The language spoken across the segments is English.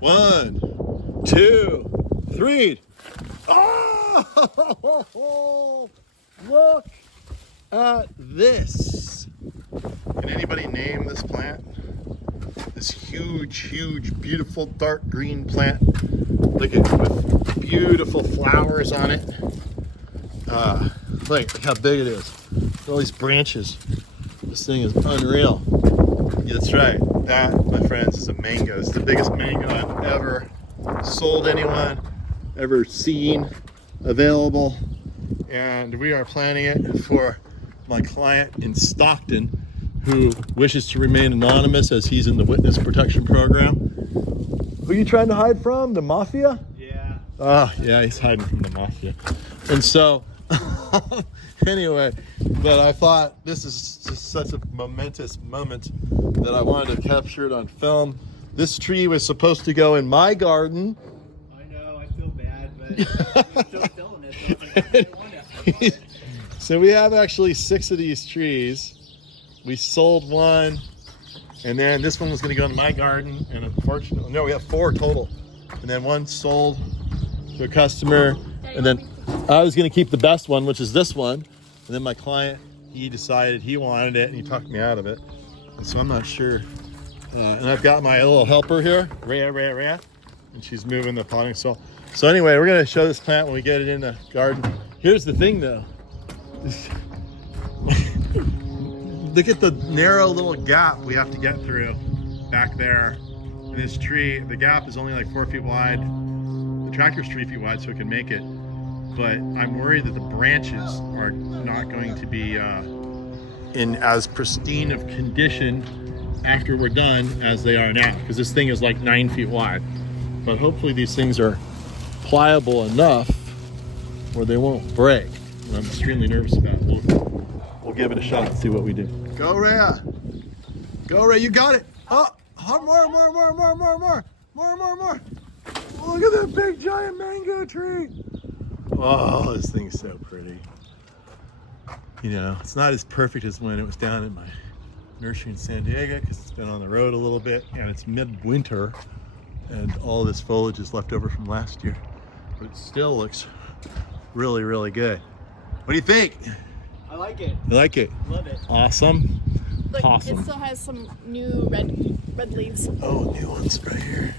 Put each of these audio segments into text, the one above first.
1, 2, 3. Oh, look at this. Can anybody name this plant? This huge, beautiful dark green plant. Look at it, with beautiful flowers on it. Look how big it is. Look at all these branches. This thing is unreal. Yeah, that's right. That, my friends, is a mango. It's the biggest mango I've ever sold anyone, ever seen available. And we are planting it for my client in Stockton who wishes to remain anonymous as he's in the witness protection program. Who are you trying to hide from? The mafia? Yeah. Oh, yeah, he's hiding from the mafia. And so, anyway, but I thought this is just such a momentous moment that I wanted to capture it on film. This tree was supposed to go in my garden. I know, I feel bad, but you're still selling it. So, I don't want it. So we have actually 6 of these trees. We sold one, and then this one was going to go in my garden, and unfortunately, no, we have 4 total. And then one sold to a customer, and then I was going to keep the best one, which is this one. And then my client, he decided he wanted it, and he talked me out of it. And so I'm not sure. And I've got my little helper here, Rhea, and she's moving the potting soil. So anyway, we're going to show this plant when we get it in the garden. Here's the thing, though. Look at the narrow little gap we have to get through back there in this tree. The gap is only like 4 feet wide. The tractor's 3 feet wide, so it can make it. But I'm worried that the branches are not going to be in as pristine of condition after we're done as they are now, because this thing is like 9 feet wide. But hopefully these things are pliable enough where they won't break. And I'm extremely nervous about it. We'll give it a shot and see what we do. Go, Rhea. Go, Rhea. You got it. Oh, more. Look at that big giant mango tree. Oh, this thing's so pretty. You know, it's not as perfect as when it was down in my nursery in San Diego because it's been on the road a little bit and it's midwinter and all this foliage is left over from last year. But it still looks really, really good. What do you think? I like it. You like it? Love it. Awesome. Look, Awesome. it still has some new red leaves. Oh, new ones right here.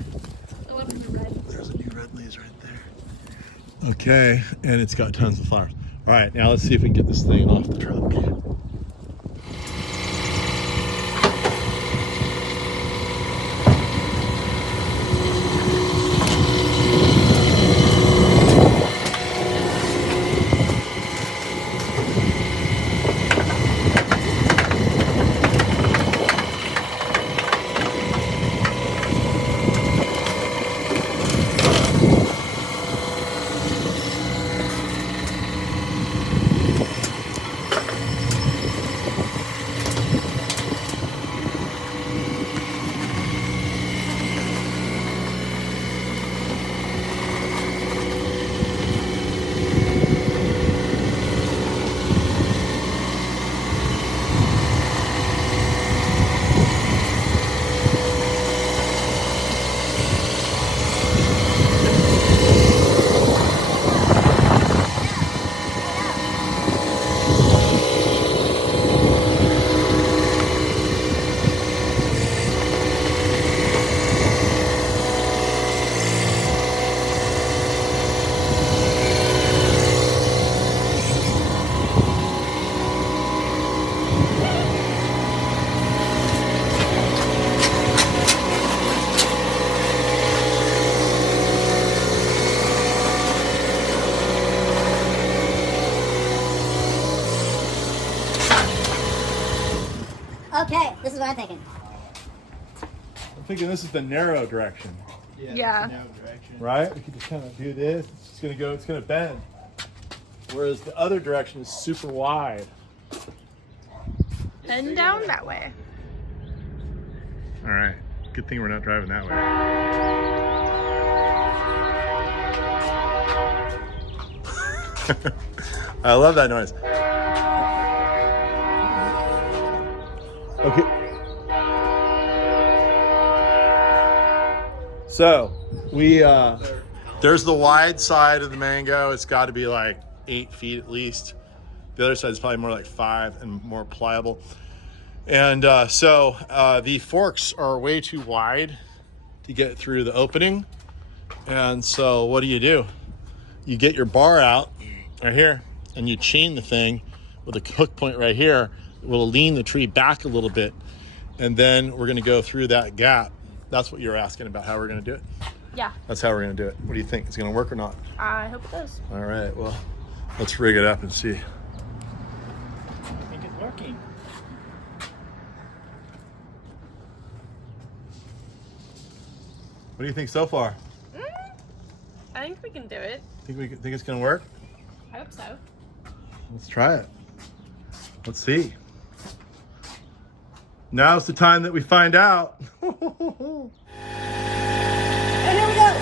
I love the red. There's a new red leaves right there. Okay, and it's got tons of flowers. All right, now let's see if we can get this thing off the truck. Okay, this is what I'm thinking. I'm thinking this is the narrow direction, Yeah. No direction. right? We could just kind of do this. It's just gonna go, it's gonna bend. Whereas the other direction is super wide. Bend down that way. All right, good thing we're not driving that way. I love that noise. Okay. So we there's the wide side of the mango. It's got to be like 8 feet at least. The other side is probably more like 5 and more pliable. And so the forks are way too wide to get through the opening. And so what do? You get your bar out right here and you chain the thing with a hook point right here. It will lean the tree back a little bit. And then we're gonna go through that gap. That's what you're asking about, how we're gonna do it. Yeah. That's how we're gonna do it. What do you think? Is it gonna work or not? I hope it does. All right, well, let's rig it up and see. I think it's working. What do you think so far? I think we can do it. Think it's gonna work? I hope so. Let's try it. Let's see. Now's the time that we find out. And here we go.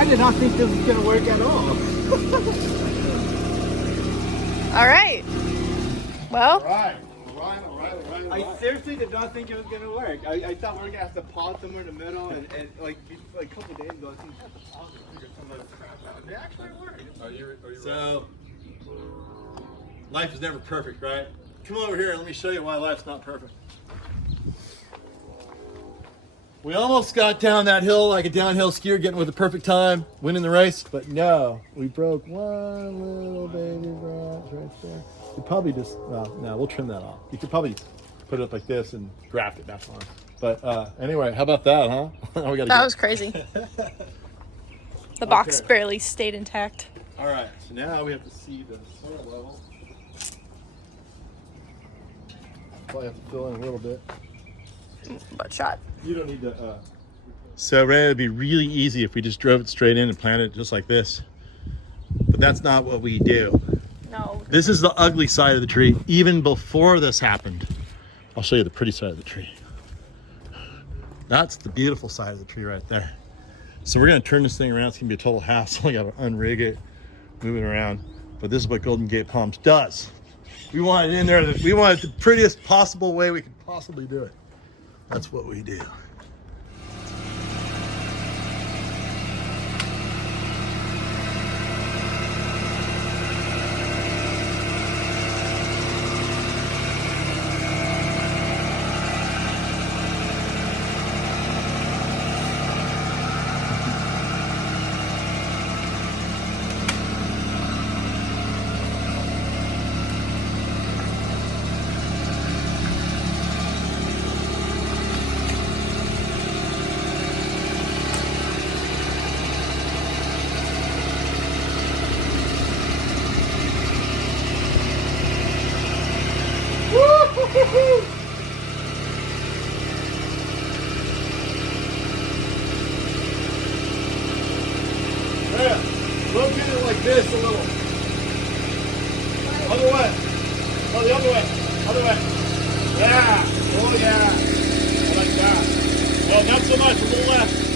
I did not think this was gonna work at all. All right. Well, Right. I seriously did not think it was gonna work. I thought we were gonna have to pause somewhere in the middle and like a couple days ago, I think we had to pause and figure some of this crap out. It actually worked. Are you so, life is never perfect, right? Come over here and let me show you why life's not perfect. We almost got down that hill like a downhill skier, getting with the perfect time, winning the race, but no, we broke one little baby branch right there. You probably just, well, no, we'll trim that off. You could probably put it up like this and graft it back on. But anyway, how about that, huh? Now we gotta that go. was crazy. The box Okay. barely stayed intact. All right, so now we have to see the soil level. Probably have to fill in a little bit. Butt shot. You don't need to. So, Ray, it'd be really easy if we just drove it straight in and planted it just like this. But that's not what we do. No. This is the ugly side of the tree, even before this happened. I'll show you the pretty side of the tree. That's the beautiful side of the tree right there. So we're gonna turn this thing around. It's gonna be a total hassle. I gotta unrig it, move it around. But this is what Golden Gate Palms does. We want it in there. We want it the prettiest possible way we could possibly do it. That's what we do. Yeah, rotate it like this a little. Other way. Oh, the other way. Other way. Yeah. Oh, yeah. I like that. Well, not so much. A little left.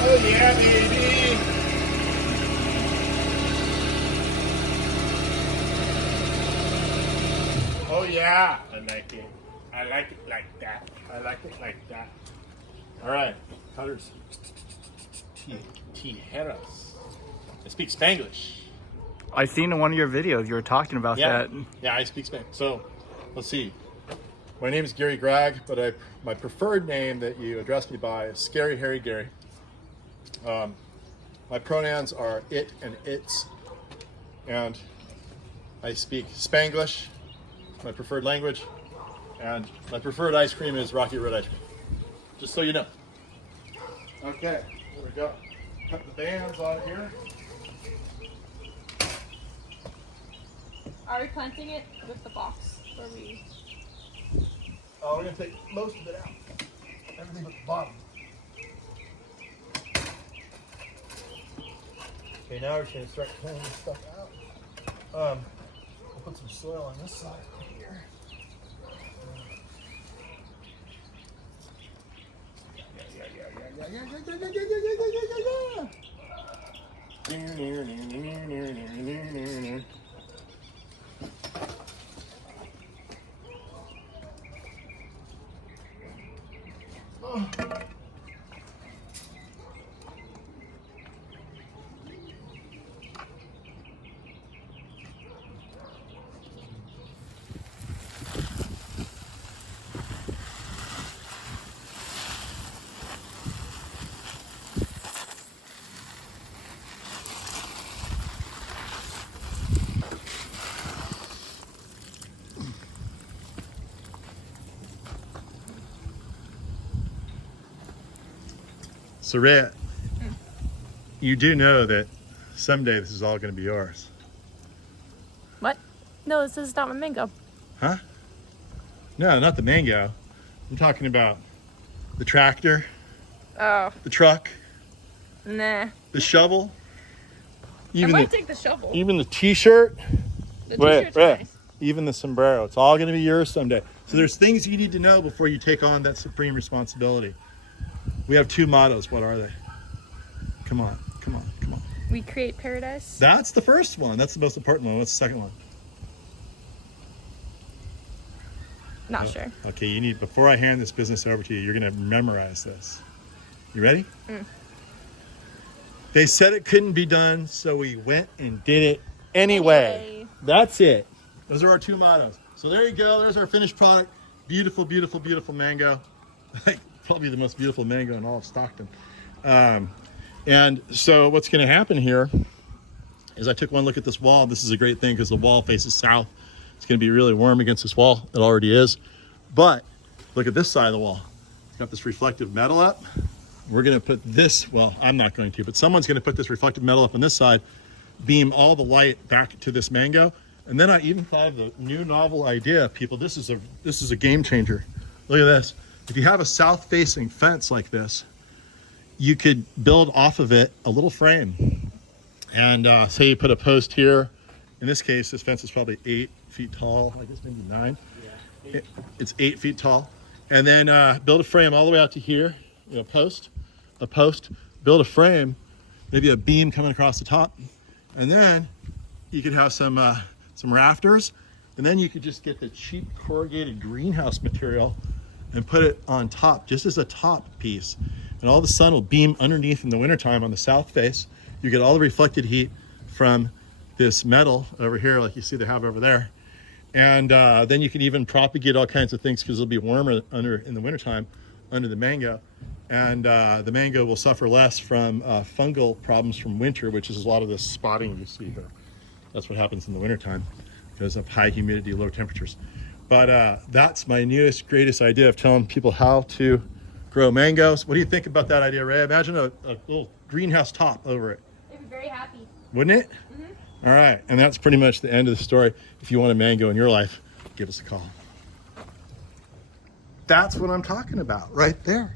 Oh, yeah, baby. Oh yeah, I like it. I like it like that. I like it like that. All right, cutters. Tijeras. I speak Spanglish. I seen in one of your videos you were talking about that. Yeah, I speak Spanish. So, let's see. My name is Gary Gragg, but my preferred name that you address me by is Scary Harry Gary. My pronouns are it and its, and I speak Spanglish, my preferred language, and my preferred ice cream is Rocky Road ice cream. Just so you know. Okay, here we go. Cut the bands on here. Are we planting it with the box? Or we? Oh, we're gonna take most of it out. Everything but the bottom. Okay, now we're just gonna start pulling this stuff out. We'll put some soil on this side here. So, Ray, you do know that someday this is all going to be yours. What? No, this is not my mango. Huh? No, not the mango. I'm talking about the tractor, Oh, the truck, nah. the shovel. Even I might the, take the shovel. even the t-shirt. The Wait, t-shirt's wait. nice. Even the sombrero. It's all going to be yours someday. So there's things you need to know before you take on that supreme responsibility. We have 2 mottos. What are they? Come on, come on, come on. We create paradise. That's the first one. That's the most important one. What's the second one? Not sure. Okay, you need, before I hand this business over to you, you're going to memorize this. You ready? They said it couldn't be done, so we went and did it anyway. Anyway. That's it. Those are our 2 mottos. So there you go. There's our finished product. Beautiful, beautiful, beautiful mango. Like probably the most beautiful mango in all of Stockton. And so what's going to happen here is I took one look at this wall. This is a great thing because the wall faces south. It's going to be really warm against this wall. It already is. But look at this side of the wall. It's got this reflective metal up. We're going to put this, well, I'm not going to, but someone's going to put this reflective metal up on this side, beam all the light back to this mango. And then I even thought of the new novel idea, people. This is a game changer. Look at this. If you have a south-facing fence like this, you could build off of it a little frame. And say you put a post here. In this case, this fence is probably 8 feet tall. I guess maybe 9. Yeah, it's 8 feet tall. And then build a frame all the way out to here. You know, a post, build a frame, maybe a beam coming across the top. And then you could have some rafters. And then you could just get the cheap corrugated greenhouse material and put it on top, just as a top piece. And all the sun will beam underneath in the wintertime on the south face. You get all the reflected heat from this metal over here, like you see they have over there. And then you can even propagate all kinds of things because it'll be warmer in the wintertime under the mango. And the mango will suffer less from fungal problems from winter, which is a lot of this spotting you see here. That's what happens in the wintertime because of high humidity, low temperatures. But that's my newest, greatest idea of telling people how to grow mangoes. What do you think about that idea, Ray? Imagine a little greenhouse top over it. They'd be very happy. Wouldn't it? Mm-hmm. All right, and that's pretty much the end of the story. If you want a mango in your life, give us a call. That's what I'm talking about right there.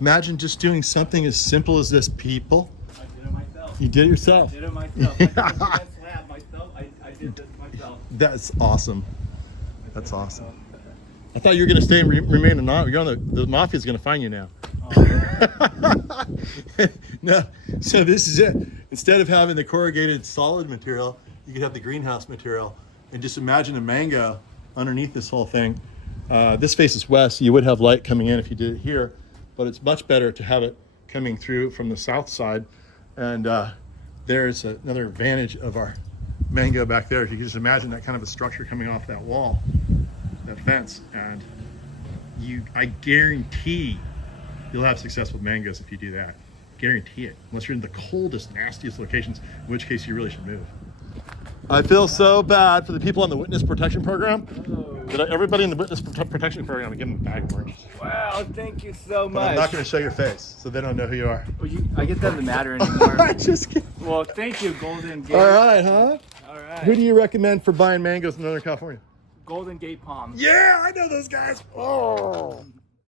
Imagine just doing something as simple as this, people. I did it myself. You did it yourself. I did it myself. I did that slab myself. I did this myself. That's awesome. That's awesome. I thought you were going to stay and remain anonymous. You're on the mafia's going to find you now. No, so this is it. Instead of having the corrugated solid material, you could have the greenhouse material. And just imagine a mango underneath this whole thing. This faces west. You would have light coming in if you did it here, but it's much better to have it coming through from the south side. And there's another advantage of our mango back there. If you can just imagine that kind of a structure coming off that wall, that fence, and I guarantee you'll have success with mangoes if you do that. Guarantee it. Unless you're in the coldest, nastiest locations, in which case you really should move. I feel so bad for the people on the Witness Protection Program. Everybody in the Witness Protection Program, I give them a bag of oranges. Wow, thank you so But I'm much. not going to show your face, so they don't know who you are. Well, I guess that doesn't matter anymore. I just kidding. Well, thank you, Golden Gate. All right, huh? All right. Who do you recommend for buying mangoes in Northern California? Golden Gate Palms. Yeah, I know those guys. Oh.